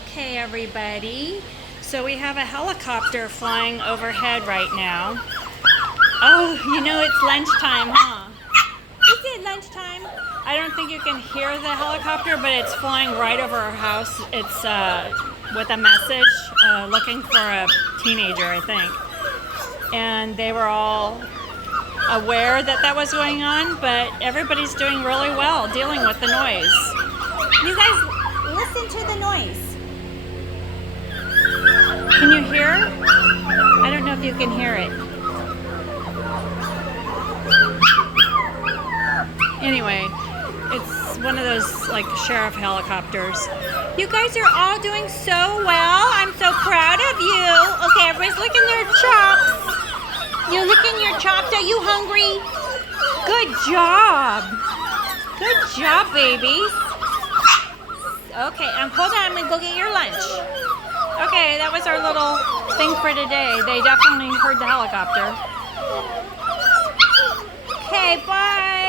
Okay, everybody. So we have a helicopter flying overhead right now. Oh, you know it's lunchtime, huh? Is it lunchtime? I don't think you can hear the helicopter, but it's flying right over our house. It's with a message, looking for a teenager, I think. And they were all aware that that was going on, but everybody's doing really well dealing with the noise. You guys, listen to the noise. Can you hear? I don't know if you can hear it. Anyway, it's one of those like sheriff helicopters. You guys are all doing so well. I'm so proud of you. Okay, everybody's licking their chops. You're licking your chops. Are you hungry? Good job. Good job, babies. Okay, hold on. I'm going to go get your lunch. Okay, that was our little thing for today. They definitely heard the helicopter. Okay, bye.